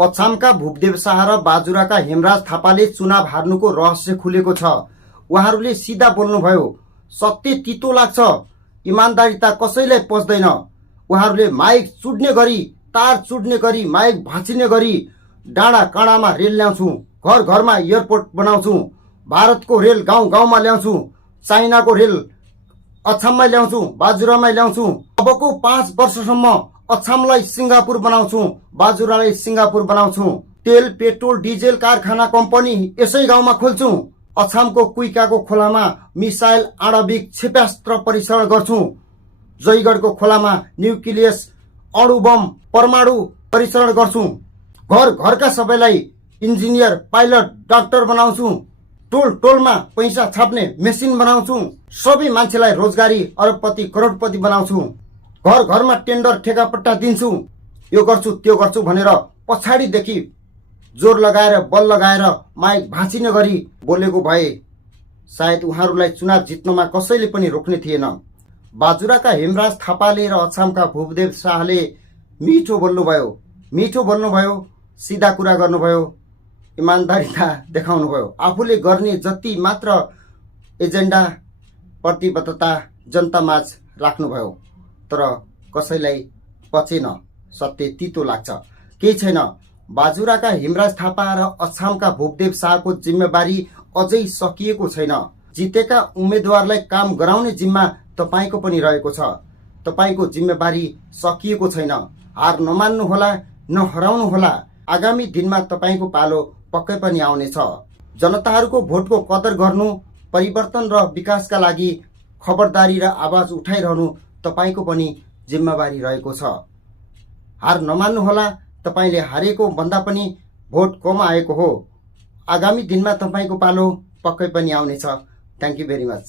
अछामका भूपदेव शाह र बाजुराका हेमराज थापाले चुनाव हार्नुको रहस्य खुलेको छ। उहाँहरूले सिधा बोल्नुभयो, सत्य तितो लाग्छ, इमानदारीता कसैलाई पच्दैन। उहाँहरूले माइक चुड्ने गरी, तार चुड्ने गरी, माइक भाँचिने गरी डाँडा काँडामा रेल ल्याउँछु, घर घरमा एयरपोर्ट बनाउँछु, भारतको रेल गाउँ गाउँमा ल्याउँछु, चाइनाको रेल अछाममा ल्याउँछु, बाजुरामा ल्याउँछु। अबको 5 वर्षसम्म अछामलाई सिंगापुर बनाउँछु, बाजुरालाई सिंगापुर बनाउँछु। तेल पेट्रोल डिजेल कारखाना कम्पनी यसै गाउँमा खोल्छु। अछामको कुइकाको खोलामा मिसाइल आणविक क्षेप्यास्त्र परीक्षण गर्छु। जयगढको खोलामा न्युक्लियस अणु बम परमाणु परीक्षण गर्छु। घर घरका सबैलाई इन्जिनियर पाइलट डाक्टर बनाउँछु। टोल टोलमा पैसा छाप्ने मेसिन बनाउँछु। सबै मान्छेलाई रोजगारी अरबपति करोडपति बनाउँछु। घर घरमा टेन्डर ठेकापट्टा दिन्छु। यो गर्छु त्यो गर्छु भनेर पछाडिदेखि जोर लगाएर बल लगाएर माइक भाँचिने गरी बोलेको भए सायद उहाँहरूलाई चुनाव जित्नमा कसैले पनि रोक्ने थिएन। बाजुराका हेमराज थापाले र अछामका भूपदेव शाहले मिठो बोल्नुभयो, सिधा कुरा गर्नुभयो, इमानदारीता देखाउनुभयो। आफूले गर्ने जति मात्र एजेन्डा प्रतिबद्धता जनतामाझ राख्नुभयो, तर कसैलाई पचेन। सत्य तितो लाग्छ, केही छैन। बाजुराका हेमराज थापा र अछामका भूपदेव शाहको जिम्मेवारी अझै सकिएको छैन। जितेका उम्मेदवारलाई काम गराउने जिम्मा तपाईको पनि रहेको छ। तपाईको जिम्मेवारी सकिएको छैन। हार नमान्नुहोला, नहराउनुहोला। आगामी दिनमा तपाईको पालो पक्कै पनि आउनेछ। जनताहरूको भोटको कदर गर्नु, परिवर्तन र विकासका लागि खबरदारी र आवाज उठाइरहनु तपाईको पनि जिम्मेवारी रहेको छ। हार नमान्नुहोला। तपाईले हारेको भन्दा पनि भोट कम आएको हो। आगामी दिनमा तपाईको पालो पक्कै पनि आउनेछ। Thank you very much.